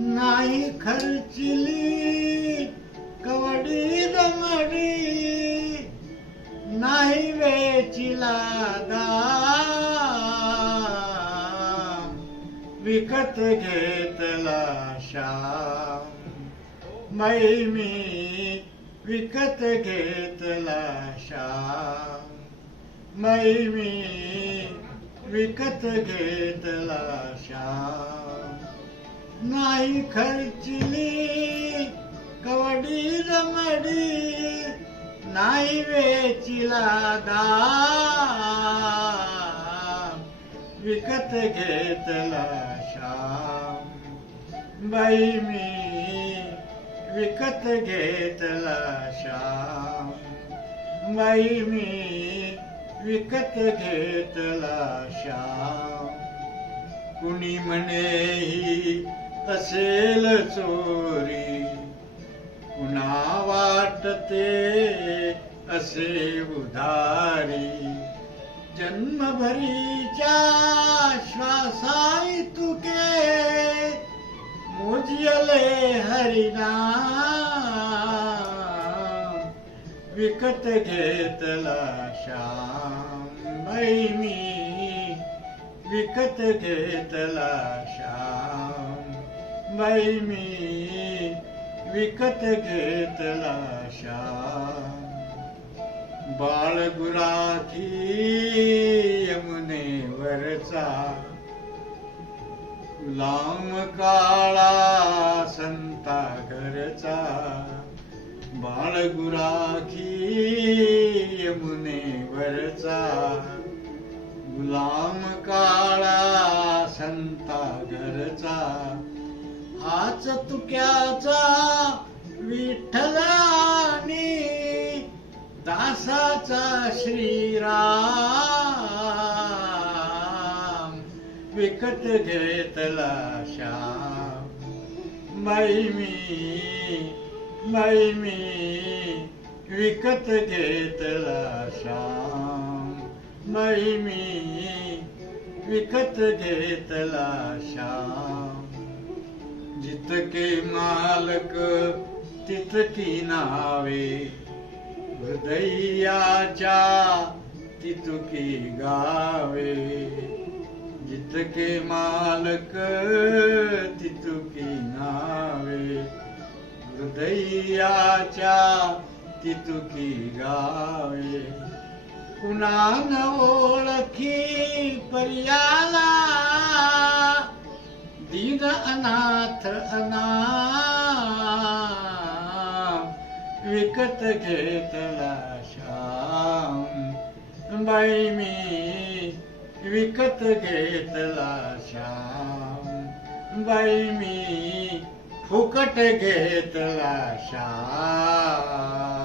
नाही खर्चिली कवडी दमडी, नाही वेचिला दाम, विकत घेतला श्याम. मी विकत घेतला श्याम, मी विकत घेतला श्याम. नाही खर्चिली कवडी रमडी, नाही वेचिला दाम, विकत घेतला श्याम. मी विकत घेतला श्याम, मी विकत घेतला श्याम. कुणी म्हणे ही असेल चोरी, कुणा वाटते असे उधारी. जन्मभरीच्या श्वासाई तुके, मोजियले हरिनाम, विकत घेतला श्याम. मी विकत घेतला श्याम, मी विकत घेतला श्याम. बाळ गुराखी यमुनेवरचा, गुलाम काळा संता घरचा. बाळ गुराखी यमुनेवरचा, गुलाम काळा संता घरचा. हाच तुक्याचा विठ्ठलानी, दासाचा श्रीराम, विकत घेतला श्याम. मी विकत घेतला श्याम, मी विकत घेतला श्याम. जितके मालक तितकी नावे, हृदयाच्या तितकी गावे. जितके मालक तितकी नावे, हृदयाच्या तितकी गावे. कुणा न ओळखी पर्याला, दीन अनाथ अनाथ, विकत घेतला श्याम. मी विकत घेतला श्याम, मी फुकट घेतला श्याम.